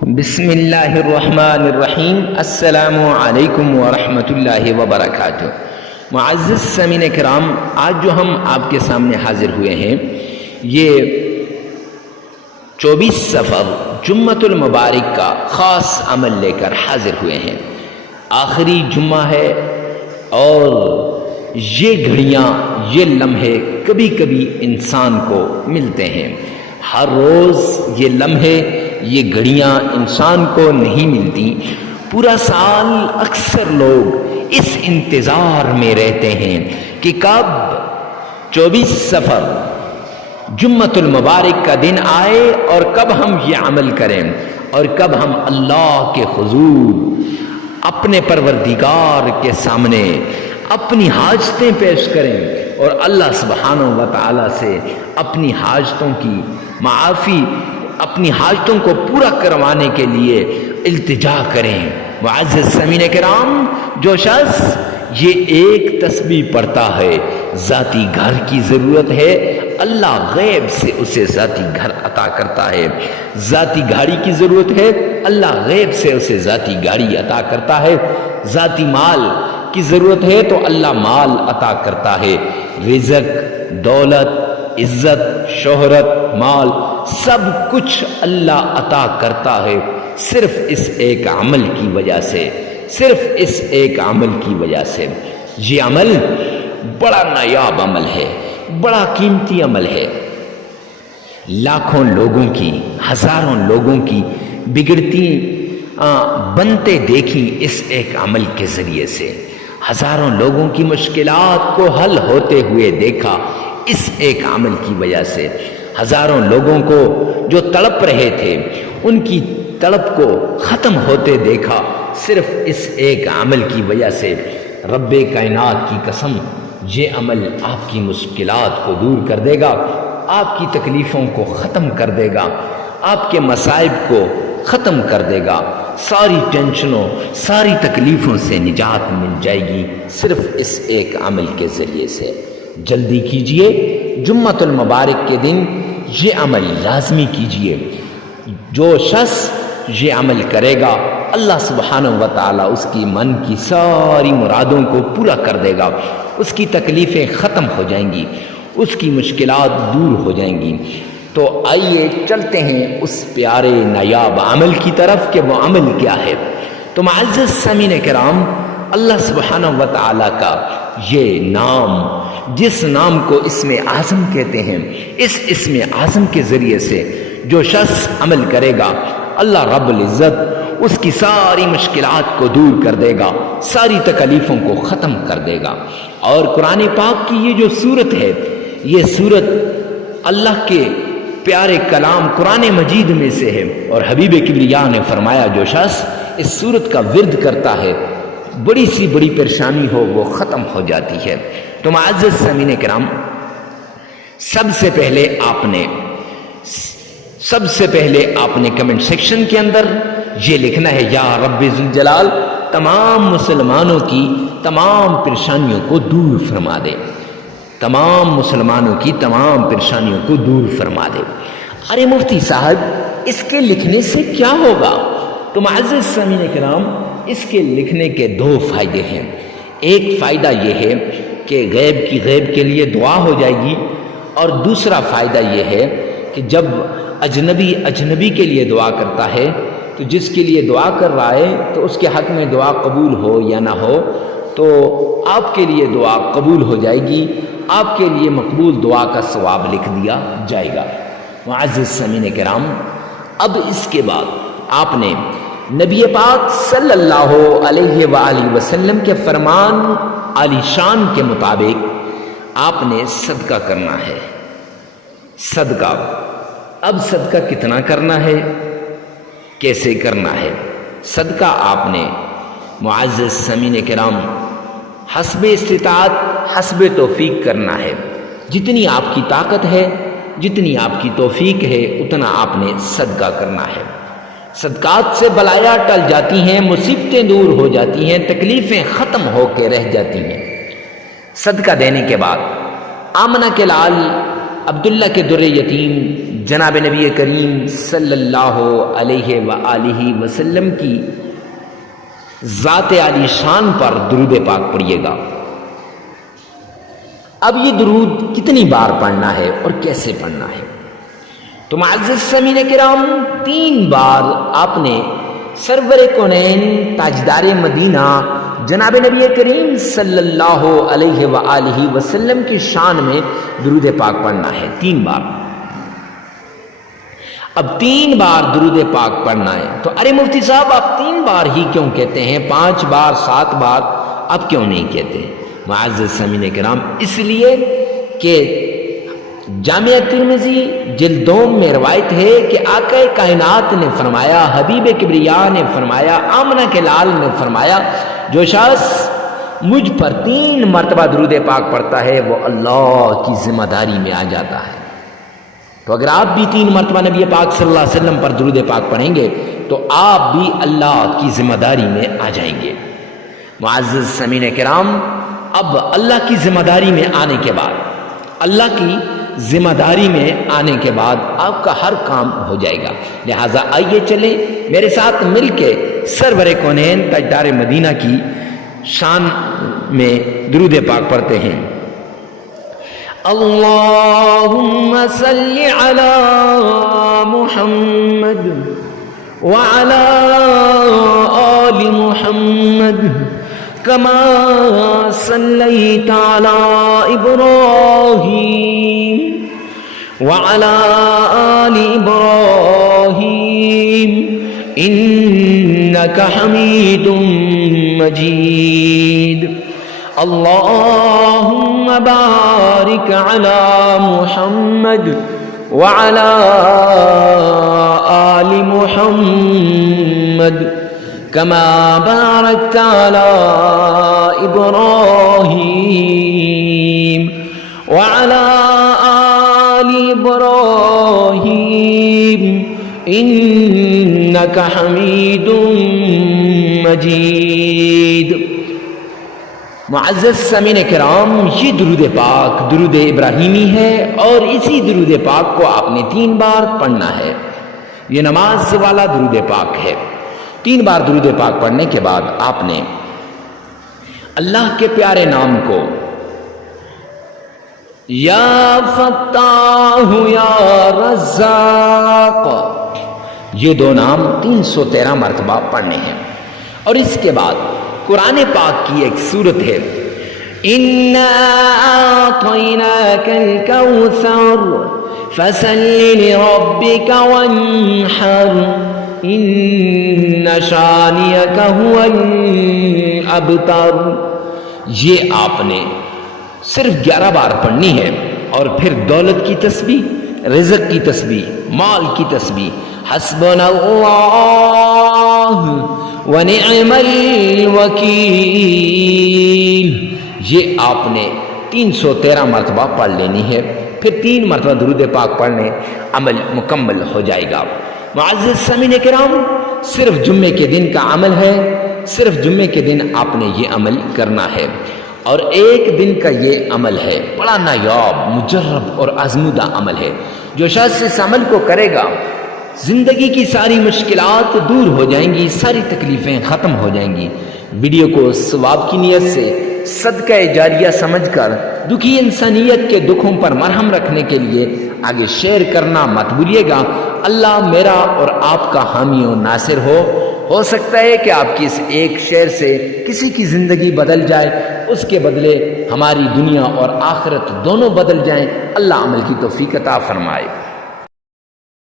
بسم اللہ الرحمن الرحیم۔ السلام علیکم ورحمۃ اللہ وبرکاتہ۔ معزز سامعین کرام، آج جو ہم آپ کے سامنے حاضر ہوئے ہیں یہ 24 صفر جمعۃ المبارک کا خاص عمل لے کر حاضر ہوئے ہیں۔ آخری جمعہ ہے اور یہ گھڑیاں، یہ لمحے کبھی کبھی انسان کو ملتے ہیں۔ ہر روز یہ لمحے، یہ گھڑیاں انسان کو نہیں ملتی۔ پورا سال اکثر لوگ اس انتظار میں رہتے ہیں کہ کب 24 صفر جمعۃ المبارک کا دن آئے اور کب ہم یہ عمل کریں اور کب ہم اللہ کے حضور اپنے پروردگار کے سامنے اپنی حاجتیں پیش کریں اور اللہ سبحانہ و تعالی سے اپنی حاجتوں کی معافی، اپنی حاجتوں کو پورا کروانے کے لیے التجا کریں۔ معزز سامعین کرام، جو شخص یہ ایک تسبیح پڑھتا ہے، ذاتی گھر کی ضرورت ہے، اللہ غیب سے اسے ذاتی گھر عطا کرتا ہے۔ ذاتی گاڑی کی ضرورت ہے، اللہ غیب سے اسے ذاتی گاڑی عطا کرتا ہے۔ ذاتی مال کی ضرورت ہے تو اللہ مال عطا کرتا ہے۔ رزق، دولت، عزت، شہرت، مال، سب کچھ اللہ عطا کرتا ہے، صرف اس ایک عمل کی وجہ سے، صرف اس ایک عمل کی وجہ سے۔ یہ عمل بڑا نایاب عمل ہے، بڑا قیمتی عمل ہے۔ لاکھوں لوگوں کی، ہزاروں لوگوں کی بگڑتی بنتے دیکھی اس ایک عمل کے ذریعے سے۔ ہزاروں لوگوں کی مشکلات کو حل ہوتے ہوئے دیکھا اس ایک عمل کی وجہ سے۔ ہزاروں لوگوں کو جو تڑپ رہے تھے ان کی تڑپ کو ختم ہوتے دیکھا صرف اس ایک عمل کی وجہ سے۔ رب کائنات کی قسم، یہ عمل آپ کی مشکلات کو دور کر دے گا، آپ کی تکلیفوں کو ختم کر دے گا، آپ کے مصائب کو ختم کر دے گا، ساری ٹینشنوں، ساری تکلیفوں سے نجات مل جائے گی صرف اس ایک عمل کے ذریعے سے۔ جلدی کیجئے، جمعۃ المبارک کے دن یہ عمل لازمی کیجئے۔ جو شخص یہ عمل کرے گا، اللہ سبحانہ و تعالی اس کی من کی ساری مرادوں کو پورا کر دے گا، اس کی تکلیفیں ختم ہو جائیں گی، اس کی مشکلات دور ہو جائیں گی۔ تو آئیے چلتے ہیں اس پیارے نایاب عمل کی طرف کہ وہ عمل کیا ہے۔ تو معزز سامعین کرام، اللہ سبحانہ و تعالی کا یہ نام، جس نام کو اسم اعظم کہتے ہیں، اس اسم اعظم کے ذریعے سے جو شخص عمل کرے گا، اللہ رب العزت اس کی ساری مشکلات کو دور کر دے گا، ساری تکلیفوں کو ختم کر دے گا۔ اور قرآن پاک کی یہ جو سورت ہے، یہ سورت اللہ کے پیارے کلام قرآن مجید میں سے ہے، اور حبیب کبریا نے فرمایا جو شخص اس سورت کا ورد کرتا ہے، بڑی سی بڑی پریشانی ہو وہ ختم ہو جاتی ہے۔ تو معزز سامعین کرام، سب سے پہلے آپ نے کمنٹ سیکشن کے اندر یہ لکھنا ہے، یا رب ذوالجلال تمام مسلمانوں کی تمام پریشانیوں کو دور فرما دے، تمام مسلمانوں کی تمام پریشانیوں کو دور فرما دے۔ ارے مفتی صاحب، اس کے لکھنے سے کیا ہوگا؟ تو معزز سامعین کرام، اس کے لکھنے کے دو فائدے ہیں۔ ایک فائدہ یہ ہے کہ غیب کے لیے دعا ہو جائے گی، اور دوسرا فائدہ یہ ہے کہ جب اجنبی کے لیے دعا کرتا ہے تو جس کے لیے دعا کر رہا ہے تو اس کے حق میں دعا قبول ہو یا نہ ہو تو آپ کے لیے دعا قبول ہو جائے گی، آپ کے لیے مقبول دعا کا ثواب لکھ دیا جائے گا۔ معزز سامعین کرام، اب اس کے بعد آپ نے نبی پاک صلی اللہ علیہ وآلہ وسلم کے فرمان عالی شان کے مطابق آپ نے صدقہ کرنا ہے۔ صدقہ، اب صدقہ کتنا کرنا ہے، کیسے کرنا ہے؟ صدقہ آپ نے معزز سامعین کرام حسب استطاعت، حسب توفیق کرنا ہے۔ جتنی آپ کی طاقت ہے، جتنی آپ کی توفیق ہے، اتنا آپ نے صدقہ کرنا ہے۔ صدقات سے بلایا ٹل جاتی ہیں، مصیبتیں دور ہو جاتی ہیں، تکلیفیں ختم ہو کے رہ جاتی ہیں۔ صدقہ دینے کے بعد آمنہ کے لال عبداللہ کے در یتیم جناب نبی کریم صلی اللہ علیہ وآلہ وسلم کی ذات عالی شان پر درود پاک پڑھیے گا۔ اب یہ درود کتنی بار پڑھنا ہے اور کیسے پڑھنا ہے؟ تو معزز سامعین کرام، 3 بار آپ نے سرور کونین تاجدار مدینہ جناب نبی کریم صلی اللہ علیہ وآلہ وسلم کی شان میں درود پاک پڑھنا ہے 3 بار۔ اب 3 بار درود پاک پڑھنا ہے تو ارے مفتی صاحب آپ 3 بار ہی کیوں کہتے ہیں، 5 بار 7 بار آپ کیوں نہیں کہتے؟ معزز سامعین کرام، اس لیے کہ جامعہ ترمذی جلد 2 میں روایت ہے کہ آقا کائنات نے فرمایا، حبیب کبریا نے فرمایا، آمنہ کے لال نے فرمایا، جو شخص مجھ پر 3 مرتبہ درود پاک پڑھتا ہے وہ اللہ کی ذمہ داری میں آ جاتا ہے۔ تو اگر آپ بھی 3 مرتبہ نبی پاک صلی اللہ علیہ وسلم پر درود پاک پڑھیں گے تو آپ بھی اللہ کی ذمہ داری میں آ جائیں گے۔ معزز سامعین کرام، اب اللہ کی ذمہ داری میں آنے کے بعد، اللہ کی ذمہ داری میں آنے کے بعد آپ کا ہر کام ہو جائے گا۔ لہٰذا آئیے چلیں میرے ساتھ مل کے سرور کونین تاجدار مدینہ کی شان میں درود پاک پڑھتے ہیں۔ اللہم صلی علی محمد وعلی آل محمد كما صليت على إبراهيم وعلى آل إبراهيم إنك حميد مجيد اللهم بارك على محمد وعلى آل محمد كما باركت على إبراهيم وعلى آل إبراهيم إنك حميد مجيد۔ معزز سامعین کرام، یہ درود پاک درود ابراہیمی ہے اور اسی درود پاک کو آپ نے 3 بار پڑھنا ہے۔ یہ نماز والا درود پاک ہے۔ 3 بار درود پاک پڑھنے کے بعد آپ نے اللہ کے پیارے نام کو یا فتاح یا رزاق، یہ 2 نام 313 مرتبہ پڑھنے ہیں۔ اور اس کے بعد قرآن پاک کی ایک سورت ہے، اِنَّا أَعْطَيْنَاكَ الْكَوْثَرَ فَصَلِّ لِرَبِّكَ وَانْحَرْ إِنَّ شَانِئَكَ هُوَ الْأَبْتَرُ۔ یہ آپ نے صرف 11 بار پڑھنی ہے، اور پھر دولت کی تسبیح، رزق کی تسبیح، مال کی تسبیح، حسبنا اللہ ونعم الوکیل، یہ آپ نے 313 مرتبہ پڑھ لینی ہے۔ پھر 3 مرتبہ درود پاک پڑھنے عمل مکمل ہو جائے گا۔ معزز سامعین کرام، صرف جمعے کے دن کا عمل ہے، صرف جمعے کے دن آپ نے یہ عمل کرنا ہے، اور 1 دن کا یہ عمل ہے، بڑا نایاب مجرب اور آزمودہ عمل ہے۔ جو شخص اس عمل کو کرے گا زندگی کی ساری مشکلات دور ہو جائیں گی، ساری تکلیفیں ختم ہو جائیں گی۔ ویڈیو کو ثواب کی نیت سے صدقہ جاریہ سمجھ کر دکھی انسانیت کے دکھوں پر مرہم رکھنے کے لیے آگے شیئر کرنا مت بھولیے گا۔ اللہ میرا اور آپ کا حامی و ناصر ہو سکتا ہے کہ آپ کی اس ایک شیئر سے کسی کی زندگی بدل جائے، اس کے بدلے ہماری دنیا اور آخرت دونوں بدل جائیں۔ اللہ عمل کی توفیق عطا فرمائے۔